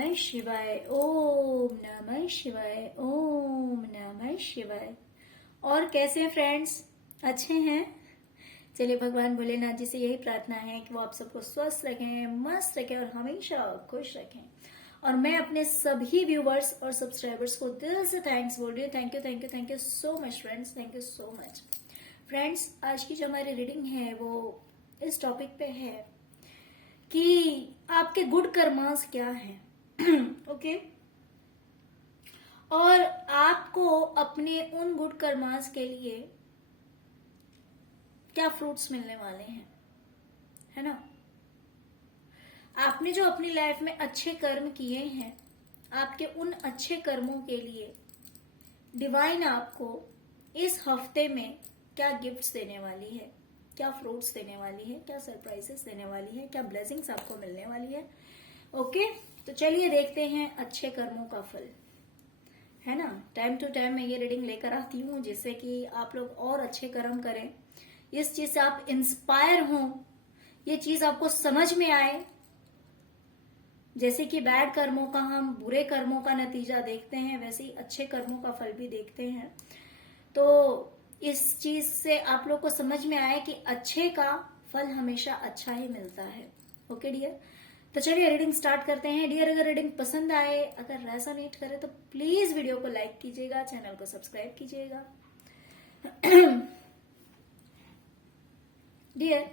नमः शिवाय, ओम नमः शिवाय, ओम नमः शिवाय। और कैसे हैं फ्रेंड्स? अच्छे हैं? चलिए भगवान भोलेनाथ जी से यही प्रार्थना है कि वो आप सबको स्वस्थ रखें, मस्त रखें और हमेशा खुश रखें। और मैं अपने सभी व्यूवर्स और सब्सक्राइबर्स को दिल से थैंक्स बोल रही हूँ। Thank you thank you thank you so much friends, thank you so much friends. आज की जो हमारी रीडिंग है वो इस टॉपिक पे है कि आपके गुड कर्मास क्या है। ओके और आपको अपने उन गुड कर्मास के लिए क्या फ्रूट्स मिलने वाले हैं, है ना। आपने जो अपनी लाइफ में अच्छे कर्म किए हैं, आपके उन अच्छे कर्मों के लिए डिवाइन आपको इस हफ्ते में क्या गिफ्ट्स देने वाली है, क्या फ्रूट्स देने वाली है, क्या सरप्राइजेस देने वाली है, क्या ब्लेसिंग्स आपको मिलने वाली है। ओके तो चलिए देखते हैं अच्छे कर्मों का फल, है ना। टाइम टू टाइम मैं ये रीडिंग लेकर आती हूँ जिससे कि आप लोग और अच्छे कर्म करें, इस चीज से आप इंस्पायर हों, ये चीज आपको समझ में आए। जैसे कि बैड कर्मों का हम बुरे कर्मों का नतीजा देखते हैं, वैसे ही अच्छे कर्मों का फल भी देखते हैं। तो इस चीज से आप लोग को समझ में आए कि अच्छे का फल हमेशा अच्छा ही मिलता है। ओके डियर, तो चलिए रीडिंग स्टार्ट करते हैं। डियर अगर रीडिंग पसंद आए, अगर रेजोनेट करे तो प्लीज वीडियो को लाइक कीजिएगा, चैनल को सब्सक्राइब कीजिएगा। डियर,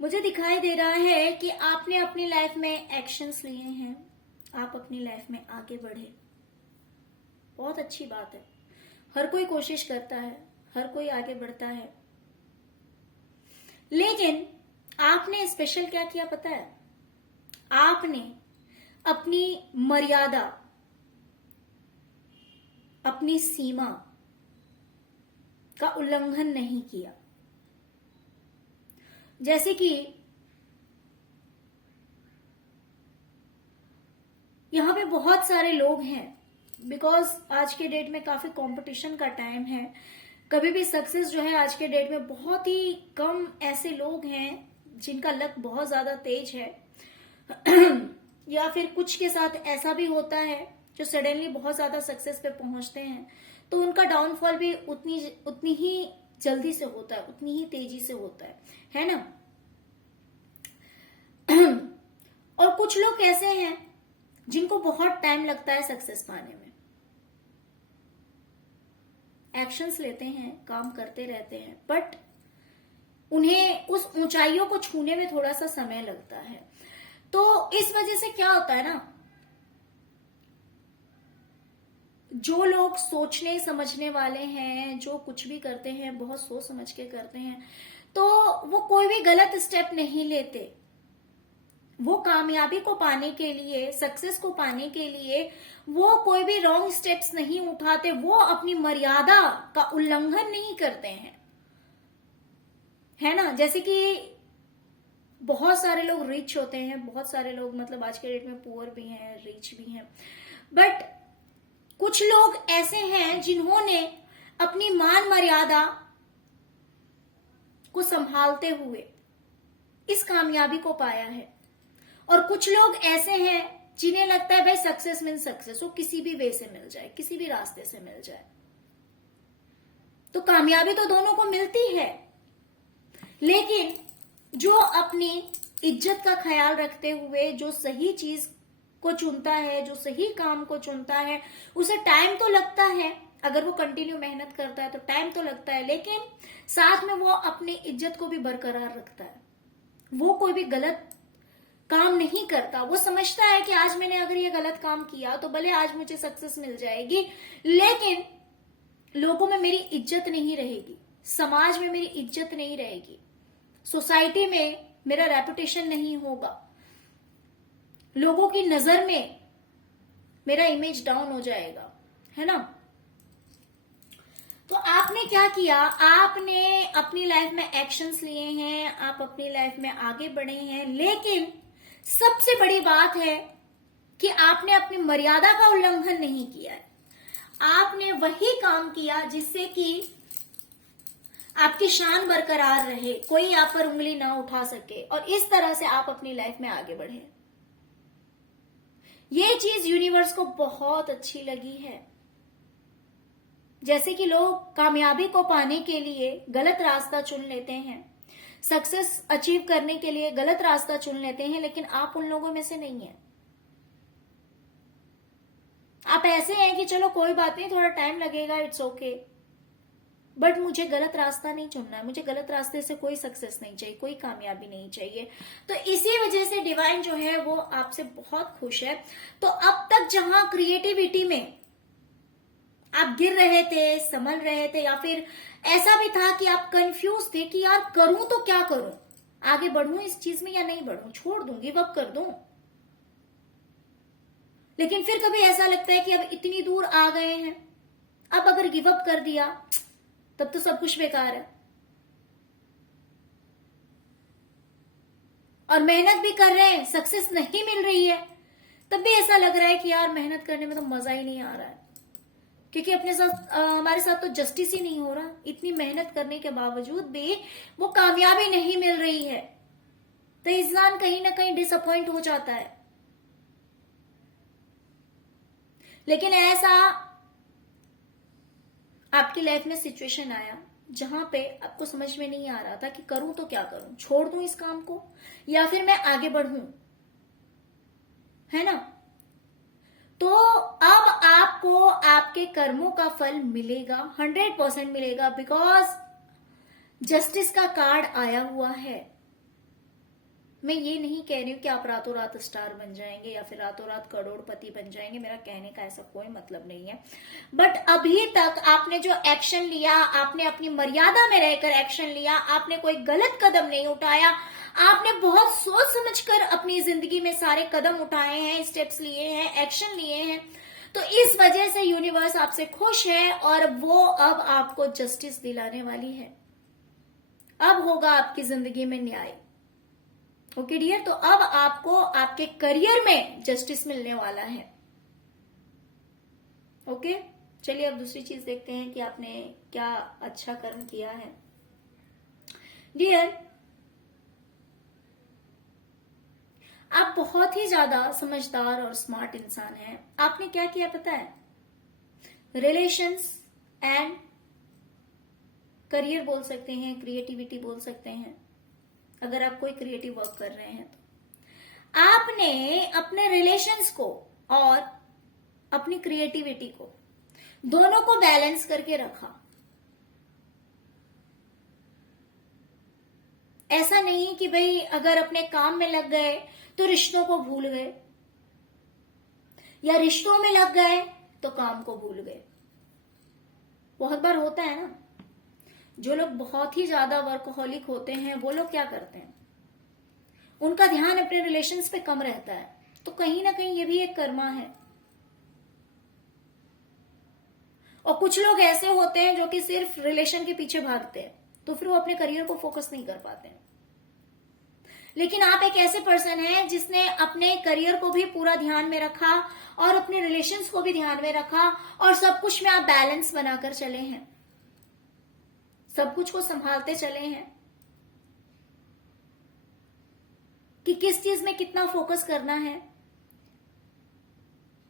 मुझे दिखाई दे रहा है कि आपने अपनी लाइफ में एक्शंस लिए हैं, आप अपनी लाइफ में आगे बढ़े, बहुत अच्छी बात है। हर कोई कोशिश करता है, हर कोई आगे बढ़ता है, लेकिन आपने स्पेशल क्या किया पता है? आपने अपनी मर्यादा, अपनी सीमा का उल्लंघन नहीं किया। जैसे कि यहां पे बहुत सारे लोग हैं, बिकॉज आज के डेट में काफी कंपटीशन का टाइम है। कभी भी सक्सेस जो है आज के डेट में बहुत ही कम ऐसे लोग हैं जिनका लक बहुत ज्यादा तेज है। या फिर कुछ के साथ ऐसा भी होता है जो सडनली बहुत ज्यादा सक्सेस पे पहुंचते हैं, तो उनका डाउनफॉल भी उतनी ही जल्दी से होता है, उतनी ही तेजी से होता है ना। और कुछ लोग ऐसे हैं जिनको बहुत टाइम लगता है सक्सेस पाने में, एक्शंस लेते हैं, काम करते रहते हैं, बट उन्हें उस ऊंचाइयों को छूने में थोड़ा सा समय लगता है। तो इस वजह से क्या होता है ना, जो लोग सोचने समझने वाले हैं, जो कुछ भी करते हैं बहुत सोच समझ के करते हैं, तो वो कोई भी गलत स्टेप नहीं लेते। वो कामयाबी को पाने के लिए, सक्सेस को पाने के लिए वो कोई भी रॉन्ग स्टेप्स नहीं उठाते, वो अपनी मर्यादा का उल्लंघन नहीं करते हैं, है ना। जैसे कि बहुत सारे लोग रिच होते हैं, बहुत सारे लोग मतलब आज के डेट में पुअर भी हैं, रिच भी हैं, बट कुछ लोग ऐसे हैं जिन्होंने अपनी मान मर्यादा को संभालते हुए इस कामयाबी को पाया है। और कुछ लोग ऐसे हैं जिन्हें लगता है भाई सक्सेस मीन सक्सेस, वो किसी भी वे से मिल जाए, किसी भी रास्ते से मिल जाए, तो कामयाबी तो दोनों को मिलती है। लेकिन जो अपनी इज्जत का ख्याल रखते हुए जो सही चीज को चुनता है, जो सही काम को चुनता है, उसे टाइम तो लगता है, अगर वो कंटिन्यू मेहनत करता है तो टाइम तो लगता है, लेकिन साथ में वो अपनी इज्जत को भी बरकरार रखता है। वो कोई भी गलत काम नहीं करता। वो समझता है कि आज मैंने अगर ये गलत काम किया तो भले आज मुझे सक्सेस मिल जाएगी, लेकिन लोगों में मेरी इज्जत नहीं रहेगी, समाज में मेरी इज्जत नहीं रहेगी, सोसाइटी में मेरा रेपुटेशन नहीं होगा, लोगों की नजर में मेरा इमेज डाउन हो जाएगा, है ना। तो आपने क्या किया? आपने अपनी लाइफ में एक्शंस लिए हैं, आप अपनी लाइफ में आगे बढ़े हैं, लेकिन सबसे बड़ी बात है कि आपने अपनी मर्यादा का उल्लंघन नहीं किया है। आपने वही काम किया जिससे कि आपकी शान बरकरार रहे, कोई आप पर उंगली ना उठा सके, और इस तरह से आप अपनी लाइफ में आगे बढ़े। ये चीज यूनिवर्स को बहुत अच्छी लगी है। जैसे कि लोग कामयाबी को पाने के लिए गलत रास्ता चुन लेते हैं, सक्सेस अचीव करने के लिए गलत रास्ता चुन लेते हैं, लेकिन आप उन लोगों में से नहीं हैं। आप ऐसे हैं कि चलो कोई बात नहीं, थोड़ा टाइम लगेगा, इट्स ओके, बट मुझे गलत रास्ता नहीं चुनना है, मुझे गलत रास्ते से कोई सक्सेस नहीं चाहिए, कोई कामयाबी नहीं चाहिए। तो इसी वजह से डिवाइन जो है वो आपसे बहुत खुश है। तो अब तक जहां क्रिएटिविटी में आप गिर रहे थे, संभल रहे थे, या फिर ऐसा भी था कि आप कंफ्यूज थे कि यार करूं तो क्या करूं, आगे बढ़ूं इस चीज में या नहीं बढ़ूं, छोड़ दूं, गिव अप कर दूं, लेकिन फिर कभी ऐसा लगता है कि अब इतनी दूर आ गए हैं, अब अगर गिव अप कर दिया तब तो सब कुछ बेकार है। और मेहनत भी कर रहे हैं, सक्सेस नहीं मिल रही है, तब भी ऐसा लग रहा है कि यार मेहनत करने में तो मजा ही नहीं आ रहा है, क्योंकि अपने साथ हमारे साथ तो जस्टिस ही नहीं हो रहा। इतनी मेहनत करने के बावजूद भी वो कामयाबी नहीं मिल रही है, तो इंसान कहीं ना कहीं डिसअपॉइंट हो जाता है। लेकिन ऐसा आपकी लाइफ में सिचुएशन आया जहां पे आपको समझ में नहीं आ रहा था कि करूं तो क्या करूं, छोड़ दूं इस काम को या फिर मैं आगे बढ़ूं, है ना। तो अब आपको आपके कर्मों का फल मिलेगा, 100% मिलेगा, बिकॉज जस्टिस का कार्ड आया हुआ है। मैं ये नहीं कह रही हूं कि आप रातों रात स्टार बन जाएंगे या फिर रातों रात करोड़पति बन जाएंगे, मेरा कहने का ऐसा कोई मतलब नहीं है, बट अभी तक आपने जो एक्शन लिया, आपने अपनी मर्यादा में रहकर एक्शन लिया, आपने कोई गलत कदम नहीं उठाया, आपने बहुत सोच समझकर अपनी जिंदगी में सारे कदम उठाए हैं, स्टेप्स लिए हैं, एक्शन लिए हैं। तो इस वजह से यूनिवर्स आपसे खुश है और वो अब आपको जस्टिस दिलाने वाली है। अब होगा आपकी जिंदगी में न्याय। ओके डियर, तो अब आपको आपके करियर में जस्टिस मिलने वाला है। ओके, चलिए अब दूसरी चीज देखते हैं कि आपने क्या अच्छा कर्म किया है। डियर, आप बहुत ही ज्यादा समझदार और स्मार्ट इंसान हैं। आपने क्या किया पता है? रिलेशंस एंड करियर बोल सकते हैं, क्रिएटिविटी बोल सकते हैं, अगर आप कोई क्रिएटिव वर्क कर रहे हैं तो आपने अपने रिलेशंस को और अपनी क्रिएटिविटी को दोनों को बैलेंस करके रखा। ऐसा नहीं कि भाई अगर अपने काम में लग गए तो रिश्तों को भूल गए, या रिश्तों में लग गए तो काम को भूल गए। बहुत बार होता है ना, जो लोग बहुत ही ज्यादा वर्कहोलिक होते हैं वो लोग क्या करते हैं, उनका ध्यान अपने रिलेशंस पे कम रहता है। तो कहीं ना कहीं ये भी एक कर्मा है। और कुछ लोग ऐसे होते हैं जो कि सिर्फ रिलेशन के पीछे भागते हैं, तो फिर वो अपने करियर को फोकस नहीं कर पाते हैं। लेकिन आप एक ऐसे पर्सन हैं जिसने अपने करियर को भी पूरा ध्यान में रखा और अपने रिलेशंस को भी ध्यान में रखा, और सब कुछ में आप बैलेंस बनाकर चले हैं, सब कुछ को संभालते चले हैं कि किस चीज में कितना फोकस करना है,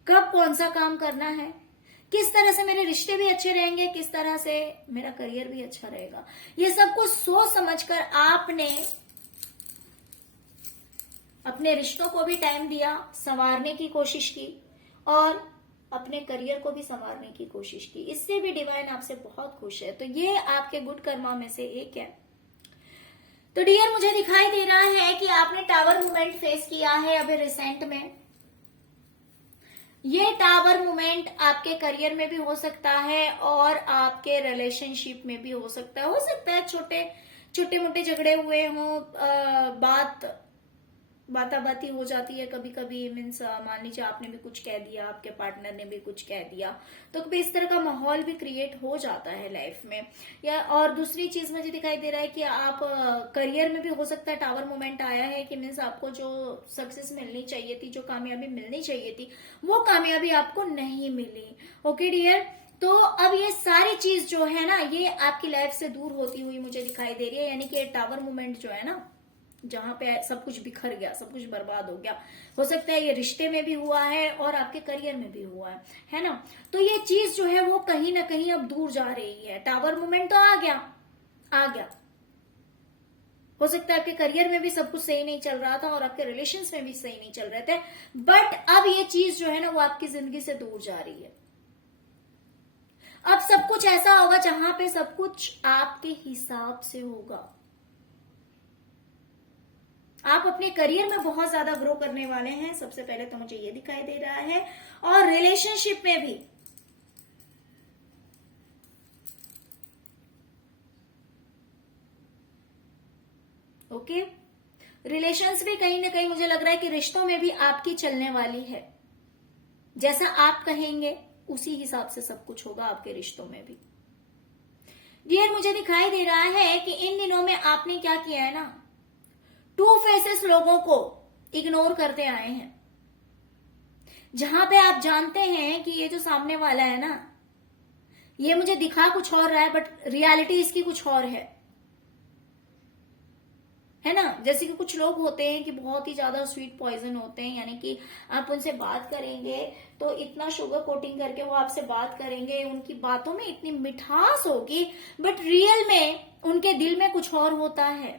कब कौन सा काम करना है, किस तरह से मेरे रिश्ते भी अच्छे रहेंगे, किस तरह से मेरा करियर भी अच्छा रहेगा। ये सब कुछ सोच समझकर आपने अपने रिश्तों को भी टाइम दिया, संवारने की कोशिश की, और अपने करियर को भी संवारने की कोशिश की। इससे भी डिवाइन आपसे बहुत खुश है। तो ये आपके गुड कर्मा में से एक है। तो डियर, मुझे दिखाई दे रहा है कि आपने टावर मूवमेंट फेस किया है अभी रिसेंट में। ये टावर मूवमेंट आपके करियर में भी हो सकता है और आपके रिलेशनशिप में भी हो सकता है। छोटे मोटे झगड़े हुए हों, बाताबाती हो जाती है कभी कभी, मीन्स मान लीजिए आपने भी कुछ कह दिया, आपके पार्टनर ने भी कुछ कह दिया, तो कभी इस तरह का माहौल भी क्रिएट हो जाता है लाइफ में। या और दूसरी चीज मुझे दिखाई दे रहा है कि आप करियर में भी हो सकता है टावर मोमेंट आया है कि मीन्स आपको जो सक्सेस मिलनी चाहिए थी, जो कामयाबी मिलनी चाहिए थी, वो कामयाबी आपको नहीं मिली। ओके डियर, तो अब ये सारी चीज जो है ना, ये आपकी लाइफ से दूर होती हुई मुझे दिखाई दे रही है। यानी कि टावर मोमेंट जो है ना, जहां पे सब कुछ बिखर गया, सब कुछ बर्बाद हो गया। हो सकता है ये रिश्ते में भी हुआ है और आपके करियर में भी हुआ है ना। तो ये चीज जो है वो कहीं ना कहीं अब दूर जा रही है। टावर मोमेंट तो आ गया। हो सकता है आपके करियर में भी सब कुछ सही नहीं चल रहा था और आपके रिलेशंस में भी सही नहीं चल रहे थे, बट अब ये चीज जो है ना वो आपकी जिंदगी से दूर जा रही है। अब सब कुछ ऐसा होगा जहां पे सब कुछ आपके हिसाब से होगा। आप अपने करियर में बहुत ज्यादा ग्रो करने वाले हैं, सबसे पहले तो मुझे ये दिखाई दे रहा है, और रिलेशनशिप में भी। ओके, रिलेशंस भी कहीं ना कहीं मुझे लग रहा है कि रिश्तों में भी आपकी चलने वाली है। जैसा आप कहेंगे उसी हिसाब से सब कुछ होगा आपके रिश्तों में भी। डियर, मुझे दिखाई दे रहा है कि इन दिनों में आपने क्या किया है ना, टू फेसेस लोगों को इग्नोर करते आए हैं। जहां पे आप जानते हैं कि ये जो सामने वाला है ना, ये मुझे दिखा कुछ और रहा है बट रियलिटी इसकी कुछ और है ना। जैसे कि कुछ लोग होते हैं कि बहुत ही ज्यादा स्वीट पॉइजन होते हैं, यानी कि आप उनसे बात करेंगे तो इतना शुगर कोटिंग करके वो आपसे बात करेंगे, उनकी बातों में इतनी मिठास होगी, बट रियल में उनके दिल में कुछ और होता है।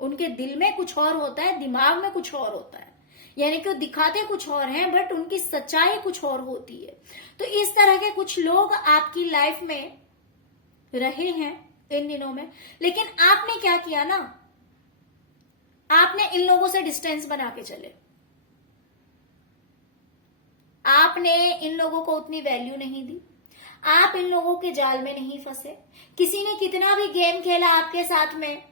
उनके दिल में कुछ और होता है, दिमाग में कुछ और होता है, यानी कि वो दिखाते कुछ और हैं बट उनकी सच्चाई कुछ और होती है। तो इस तरह के कुछ लोग आपकी लाइफ में रहे हैं इन दिनों में, लेकिन आपने क्या किया ना, आपने इन लोगों से डिस्टेंस बना के चले। आपने इन लोगों को उतनी वैल्यू नहीं दी, आप इन लोगों के जाल में नहीं फंसे। किसी ने कितना भी गेम खेला आपके साथ में,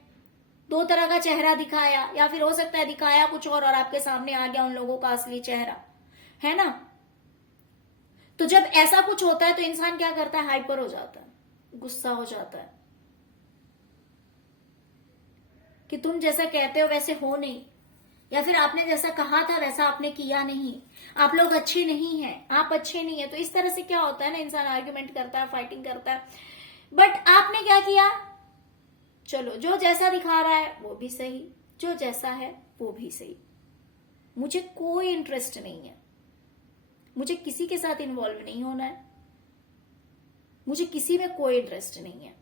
दो तरह का चेहरा दिखाया, या फिर हो सकता है दिखाया कुछ और आपके सामने आ गया उन लोगों का असली चेहरा, है ना। तो जब ऐसा कुछ होता है तो इंसान क्या करता है, हाइपर हो जाता है, गुस्सा हो जाता है कि तुम जैसा कहते हो वैसे हो नहीं, या फिर आपने जैसा कहा था वैसा आपने किया नहीं, आप लोग अच्छे नहीं हैं, आप अच्छे नहीं है। तो इस तरह से क्या होता है ना, इंसान आर्ग्यूमेंट करता है, फाइटिंग करता है। बट आपने क्या किया, चलो जो जैसा दिखा रहा है वो भी सही, जो जैसा है वो भी सही, मुझे कोई इंटरेस्ट नहीं है, मुझे किसी के साथ इन्वॉल्व नहीं होना है, मुझे किसी में कोई इंटरेस्ट नहीं है।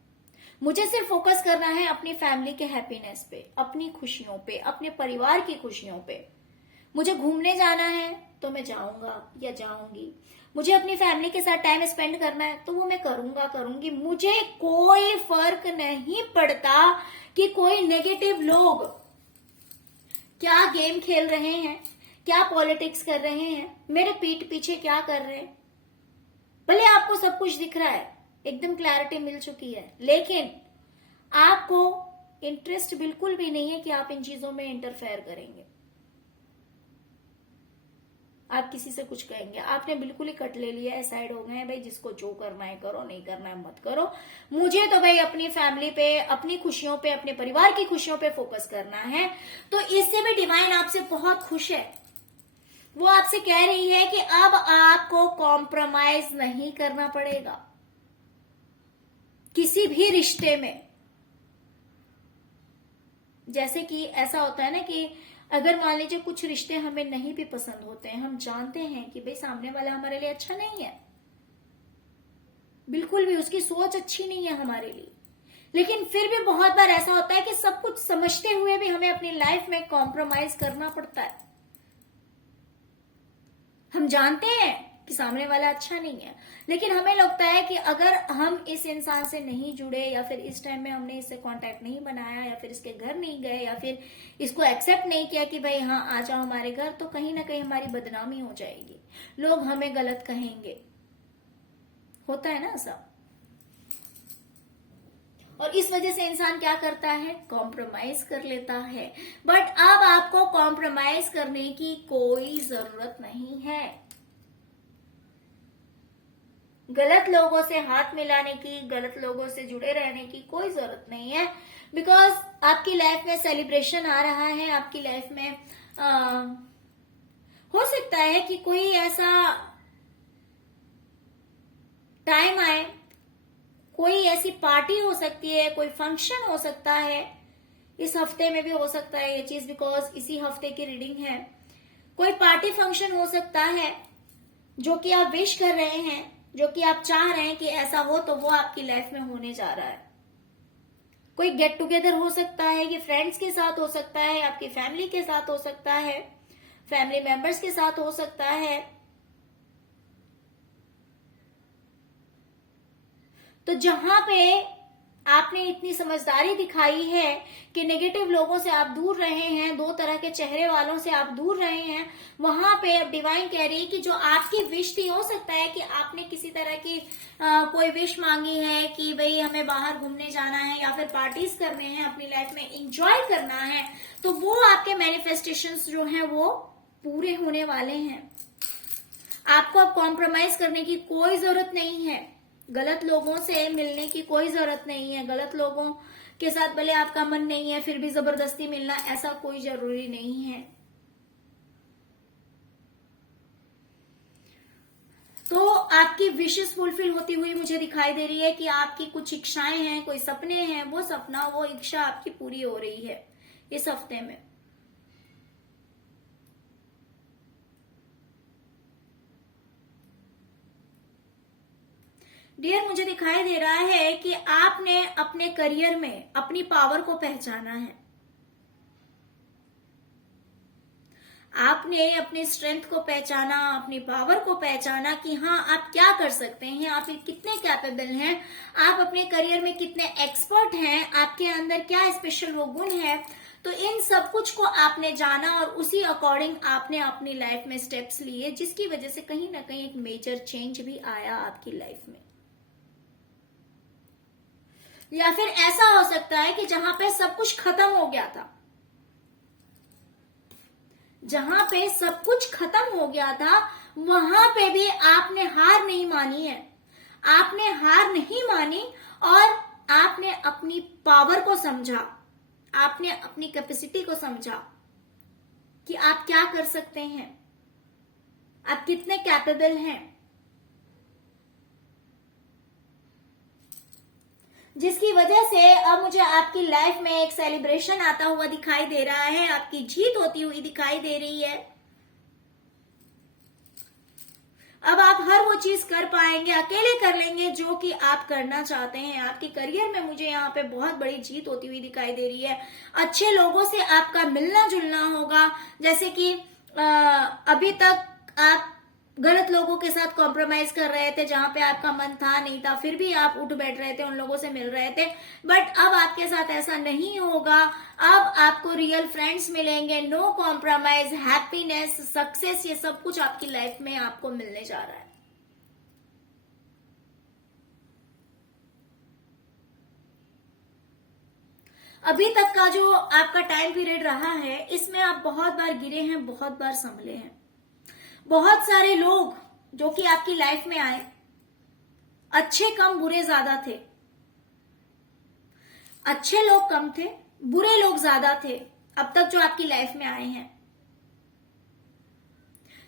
मुझे सिर्फ फोकस करना है अपनी फैमिली के हैप्पीनेस पे, अपनी खुशियों पे, अपने परिवार की खुशियों पे। मुझे घूमने जाना है तो मैं जाऊंगा या जाऊंगी, मुझे अपनी फैमिली के साथ टाइम स्पेंड करना है तो वो मैं करूंगी। मुझे कोई फर्क नहीं पड़ता कि कोई नेगेटिव लोग क्या गेम खेल रहे हैं, क्या पॉलिटिक्स कर रहे हैं, मेरे पीठ पीछे क्या कर रहे हैं। भले आपको सब कुछ दिख रहा है, एकदम क्लैरिटी मिल चुकी है, लेकिन आपको इंटरेस्ट बिल्कुल भी नहीं है कि आप इन चीजों में इंटरफेयर करेंगे, आप किसी से कुछ कहेंगे। आपने बिल्कुल ही कट ले लिया है, साइड हो गए हैं, भाई जिसको जो करना है करो, नहीं करना है मत करो, मुझे तो भाई अपनी फैमिली पे, अपनी खुशियों पे, अपने परिवार की खुशियों पे फोकस करना है। तो इससे भी डिवाइन आपसे बहुत खुश है। वो आपसे कह रही है कि अब आपको कॉम्प्रोमाइज नहीं करना पड़ेगा किसी भी रिश्ते में। जैसे कि ऐसा होता है ना कि अगर मान लीजिए कुछ रिश्ते हमें नहीं भी पसंद होते हैं, हम जानते हैं कि भाई सामने वाला हमारे लिए अच्छा नहीं है, बिल्कुल भी उसकी सोच अच्छी नहीं है हमारे लिए, लेकिन फिर भी बहुत बार ऐसा होता है कि सब कुछ समझते हुए भी हमें अपनी लाइफ में कॉम्प्रोमाइज करना पड़ता है। हम जानते हैं कि सामने वाला अच्छा नहीं है, लेकिन हमें लगता है कि अगर हम इस इंसान से नहीं जुड़े, या फिर इस टाइम में हमने इससे कांटेक्ट नहीं बनाया, या फिर इसके घर नहीं गए, या फिर इसको एक्सेप्ट नहीं किया कि भाई हाँ आ जाओ हमारे घर, तो कहीं ना कहीं हमारी बदनामी हो जाएगी, लोग हमें गलत कहेंगे। होता है ना ऐसा। और इस वजह से इंसान क्या करता है, कॉम्प्रोमाइज कर लेता है। बट अब आपको कॉम्प्रोमाइज करने की कोई जरूरत नहीं है, गलत लोगों से हाथ मिलाने की, गलत लोगों से जुड़े रहने की कोई जरूरत नहीं है। बिकॉज आपकी लाइफ में सेलिब्रेशन आ रहा है, आपकी लाइफ में हो सकता है कि कोई ऐसा टाइम आए कोई ऐसी पार्टी हो सकती है, कोई फंक्शन हो सकता है, इस हफ्ते में भी हो सकता है ये चीज, बिकॉज इसी हफ्ते की रीडिंग है। कोई पार्टी फंक्शन हो सकता है जो कि आप विश कर रहे हैं, जो कि आप चाह रहे हैं कि ऐसा हो, तो वो आपकी लाइफ में होने जा रहा है। कोई गेट टुगेदर हो सकता है, ये फ्रेंड्स के साथ हो सकता है, आपकी फैमिली के साथ हो सकता है, फैमिली मेंबर्स के साथ हो सकता है। तो जहां पे आपने इतनी समझदारी दिखाई है कि नेगेटिव लोगों से आप दूर रहे हैं, दो तरह के चेहरे वालों से आप दूर रहे हैं, वहां पे अब डिवाइन कह रही है कि जो आपकी विश थी, हो सकता है कि आपने किसी तरह की कोई विश मांगी है कि भाई हमें बाहर घूमने जाना है या फिर पार्टीज करने हैं, अपनी लाइफ में एंजॉय करना है, तो वो आपके मैनिफेस्टेशंस जो हैं वो पूरे होने वाले हैं। आपको अब कॉम्प्रोमाइज करने की कोई जरूरत नहीं है, गलत लोगों से मिलने की कोई जरूरत नहीं है, गलत लोगों के साथ भले आपका मन नहीं है फिर भी जबरदस्ती मिलना, ऐसा कोई जरूरी नहीं है। तो आपकी विशेस फुलफिल होती हुई मुझे दिखाई दे रही है कि आपकी कुछ इच्छाएं हैं, कोई सपने हैं, वो सपना, वो इच्छा आपकी पूरी हो रही है इस हफ्ते में। डियर, मुझे दिखाई दे रहा है कि आपने अपने करियर में अपनी पावर को पहचाना है, आपने अपनी स्ट्रेंथ को पहचाना, अपनी पावर को पहचाना कि हाँ आप क्या कर सकते हैं, आप कितने कैपेबल हैं, आप अपने करियर में कितने एक्सपर्ट हैं, आपके अंदर क्या स्पेशल वो गुण है। तो इन सब कुछ को आपने जाना और उसी अकॉर्डिंग आपने अपनी लाइफ में स्टेप्स लिए, जिसकी वजह से कहीं ना कहीं एक मेजर चेंज भी आया आपकी लाइफ में। या फिर ऐसा हो सकता है कि जहां पे सब कुछ खत्म हो गया था, जहां पे सब कुछ खत्म हो गया था, वहां पे भी आपने हार नहीं मानी है, आपने हार नहीं मानी और आपने अपनी पावर को समझा, आपने अपनी कैपेसिटी को समझा कि आप क्या कर सकते हैं, आप कितने कैपेबल हैं, जिसकी वजह से अब मुझे आपकी लाइफ में एक सेलिब्रेशन आता हुआ दिखाई दे रहा है, आपकी जीत होती हुई दिखाई दे रही है। अब आप हर वो चीज कर पाएंगे, अकेले कर लेंगे जो कि आप करना चाहते हैं। आपके करियर में मुझे यहाँ पे बहुत बड़ी जीत होती हुई दिखाई दे रही है। अच्छे लोगों से आपका मिलना जुलना होगा, जैसे कि अभी तक आप गलत लोगों के साथ कॉम्प्रोमाइज कर रहे थे, जहां पे आपका मन था नहीं था, फिर भी आप उठ बैठ रहे थे, उन लोगों से मिल रहे थे, बट अब आपके साथ ऐसा नहीं होगा। अब आपको रियल फ्रेंड्स मिलेंगे, नो कॉम्प्रोमाइज, हैप्पीनेस, सक्सेस, ये सब कुछ आपकी लाइफ में आपको मिलने जा रहा है। अभी तक का जो आपका टाइम पीरियड रहा है, इसमें आप बहुत बार गिरे हैं, बहुत बार संभले हैं। बहुत सारे लोग जो कि आपकी लाइफ में आए, अच्छे कम बुरे ज्यादा थे, अच्छे लोग कम थे, बुरे लोग ज्यादा थे अब तक जो आपकी लाइफ में आए हैं।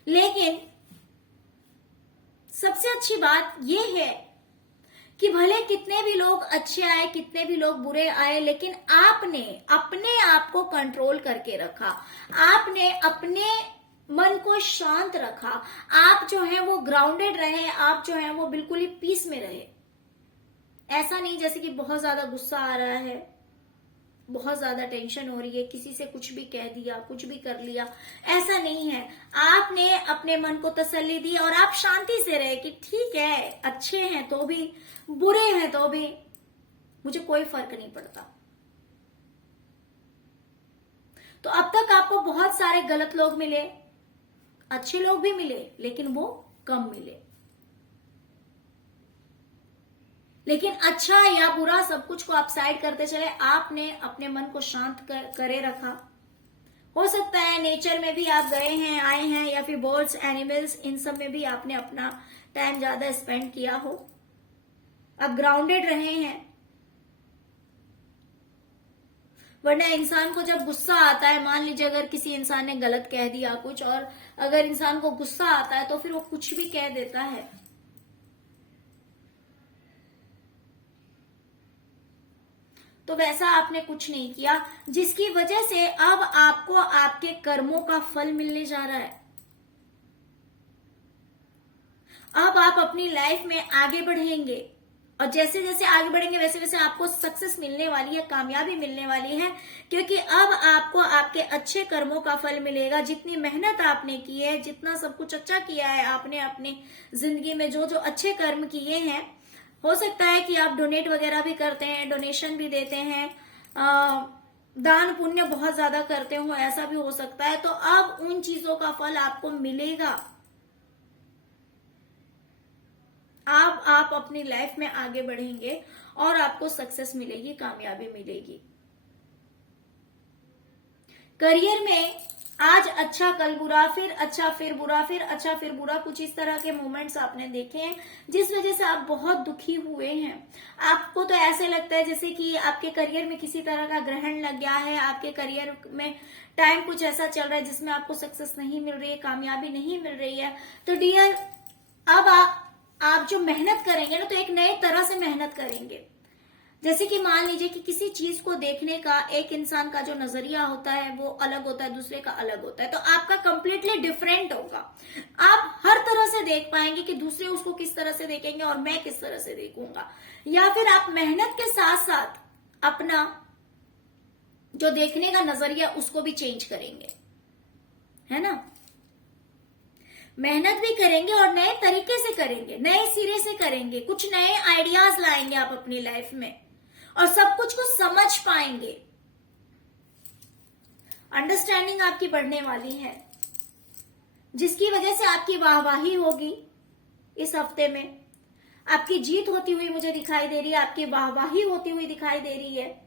लेकिन सबसे अच्छी बात यह है कि भले कितने भी लोग अच्छे आए, कितने भी लोग बुरे आए, लेकिन आपने अपने आप को कंट्रोल करके रखा, आपने अपने मन को शांत रखा, आप जो है वो ग्राउंडेड रहे, आप जो है वो बिल्कुल ही पीस में रहे। ऐसा नहीं जैसे कि बहुत ज्यादा गुस्सा आ रहा है, बहुत ज्यादा टेंशन हो रही है, किसी से कुछ भी कह दिया, कुछ भी कर लिया, ऐसा नहीं है। आपने अपने मन को तसल्ली दी और आप शांति से रहे कि ठीक है, अच्छे हैं तो भी, बुरे हैं तो भी, मुझे कोई फर्क नहीं पड़ता। तो अब तक आपको बहुत सारे गलत लोग मिले, अच्छे लोग भी मिले, लेकिन वो कम मिले। लेकिन अच्छा या बुरा सब कुछ को आप साइड करते चले, आपने अपने मन को शांत करे रखा। हो सकता है नेचर में भी आप गए हैं, आए हैं, या फिर बर्ड्स, एनिमल्स, इन सब में भी आपने अपना टाइम ज्यादा स्पेंड किया हो, आप ग्राउंडेड रहे हैं। वरना इंसान को जब गुस्सा आता है, मान लीजिए अगर किसी इंसान ने गलत कह दिया कुछ, और अगर इंसान को गुस्सा आता है तो फिर वो कुछ भी कह देता है। तो वैसा आपने कुछ नहीं किया, जिसकी वजह से अब आपको आपके कर्मों का फल मिलने जा रहा है। अब आप अपनी लाइफ में आगे बढ़ेंगे, और जैसे जैसे आगे बढ़ेंगे वैसे वैसे आपको सक्सेस मिलने वाली है, कामयाबी मिलने वाली है, क्योंकि अब आपको आपके अच्छे कर्मों का फल मिलेगा। जितनी मेहनत आपने की है, जितना सब कुछ अच्छा किया है आपने अपनी जिंदगी में, जो जो अच्छे कर्म किए हैं, हो सकता है कि आप डोनेट वगैरह भी करते हैं, डोनेशन भी देते हैं, दान पुण्य बहुत ज्यादा करते हो, ऐसा भी हो सकता है। तो अब उन चीजों का फल आपको मिलेगा। अब आप अपनी लाइफ में आगे बढ़ेंगे और आपको सक्सेस मिलेगी, कामयाबी मिलेगी। करियर में आज अच्छा कल बुरा, फिर अच्छा फिर बुरा, फिर अच्छा फिर बुरा, कुछ इस तरह के मोमेंट्स आपने देखे हैं, जिस वजह से आप बहुत दुखी हुए हैं। आपको तो ऐसे लगता है जैसे कि आपके करियर में किसी तरह का ग्रहण लग गया है, आपके करियर में टाइम कुछ ऐसा चल रहा है जिसमें आपको सक्सेस नहीं मिल रही है, कामयाबी नहीं मिल रही है। तो डियर, अब आप जो मेहनत करेंगे ना, तो एक नए तरह से मेहनत करेंगे। जैसे कि मान लीजिए कि किसी चीज को देखने का एक इंसान का जो नजरिया होता है वो अलग होता है, दूसरे का अलग होता है, तो आपका कंप्लीटली डिफरेंट होगा। आप हर तरह से देख पाएंगे कि दूसरे उसको किस तरह से देखेंगे और मैं किस तरह से देखूंगा। या फिर आप मेहनत के साथ साथ अपना जो देखने का नजरिया उसको भी चेंज करेंगे, है ना। मेहनत भी करेंगे और नए तरीके से करेंगे, नए सिरे से करेंगे, कुछ नए आइडियाज लाएंगे आप अपनी लाइफ में, और सब कुछ को समझ पाएंगे। अंडरस्टैंडिंग आपकी बढ़ने वाली है, जिसकी वजह से आपकी वाहवाही होगी। इस हफ्ते में आपकी जीत होती हुई मुझे दिखाई दे रही है, आपकी वाहवाही होती हुई दिखाई दे रही है।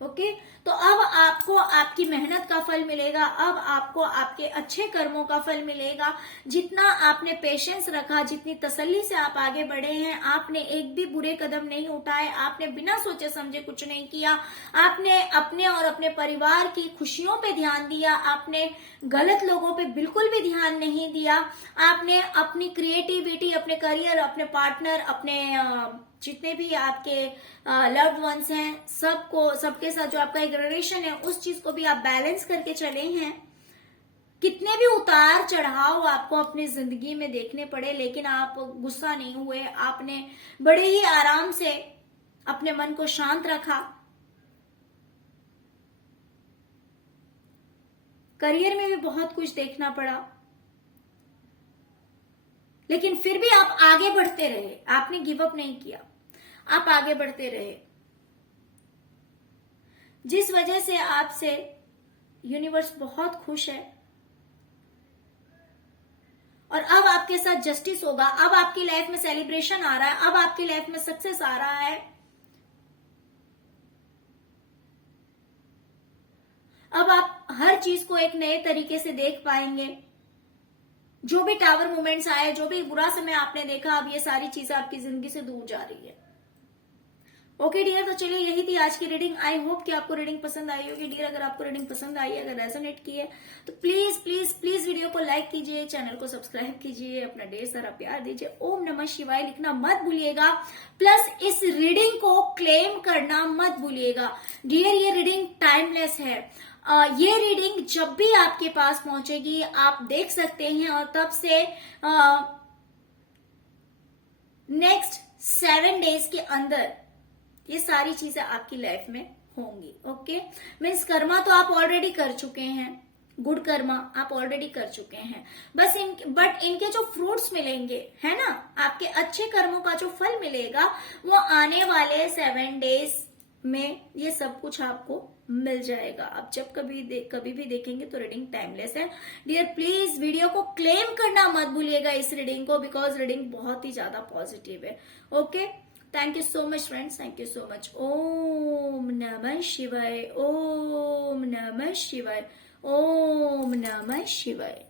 ओके, तो अब आपको आपकी मेहनत का फल मिलेगा, अब आपको आपके अच्छे कर्मों का फल मिलेगा। जितना आपने पेशेंस रखा, जितनी तसल्ली से आप आगे बढ़े हैं, आपने एक भी बुरे कदम नहीं उठाए, आपने बिना सोचे समझे कुछ नहीं किया, आपने अपने और अपने परिवार की खुशियों पे ध्यान दिया, आपने गलत लोगों पे बिल्कुल भी ध्यान नहीं दिया, आपने अपनी क्रिएटिविटी, अपने करियर, अपने पार्टनर, अपने जितने भी आपके लव्ड वंस हैं, सबके साथ जो आपका एक रिलेशन है, उस चीज को भी आप बैलेंस करके चले हैं। कितने भी उतार चढ़ाव आपको अपनी जिंदगी में देखने पड़े, लेकिन आप गुस्सा नहीं हुए, आपने बड़े ही आराम से अपने मन को शांत रखा। करियर में भी बहुत कुछ देखना पड़ा, लेकिन फिर भी आप आगे बढ़ते रहे, आपने गिव अप नहीं किया, आप आगे बढ़ते रहे, जिस वजह से आपसे यूनिवर्स बहुत खुश है। और अब आपके साथ जस्टिस होगा, अब आपकी लाइफ में सेलिब्रेशन आ रहा है, अब आपकी लाइफ में सक्सेस आ रहा है। अब आप हर चीज को एक नए तरीके से देख पाएंगे। जो भी टावर मोमेंट्स आए, जो भी बुरा समय आपने देखा, अब ये सारी चीजें आपकी जिंदगी से दूर जा रही है। ओके डियर, तो चलिए यही थी आज की रीडिंग। आई होप कि आपको रीडिंग पसंद आई होगी डियर। अगर आपको रीडिंग पसंद आई, अगर रेजोनेट की है, तो प्लीज प्लीज प्लीज वीडियो को लाइक कीजिए, चैनल को सब्सक्राइब कीजिए, अपना ढेर सारा प्यार दीजिए। ओम नमः शिवाय लिखना मत भूलिएगा, प्लस इस रीडिंग को क्लेम करना मत भूलिएगा डियर। ये रीडिंग टाइमलेस है। ये रीडिंग जब भी आपके पास पहुंचेगी आप देख सकते हैं, और तब से नेक्स्ट 7 डेज के अंदर ये सारी चीजें आपकी लाइफ में होंगी। ओके, मीन्स कर्मा तो आप ऑलरेडी कर चुके हैं, गुड कर्मा आप ऑलरेडी कर चुके हैं, बस इनके जो फ्रूट्स मिलेंगे, है ना, आपके अच्छे कर्मों का जो फल मिलेगा, वो आने वाले 7 डेज में ये सब कुछ आपको मिल जाएगा। आप जब कभी भी देखेंगे तो रीडिंग टाइमलेस है डियर। प्लीज वीडियो को क्लेम करना मत भूलिएगा इस रीडिंग को, बिकॉज रीडिंग बहुत ही ज्यादा पॉजिटिव है। Okay, thank you so much friends, thank you so much. ओम नमः शिवाय, ओम नमः शिवाय, ओम नमः शिवाय।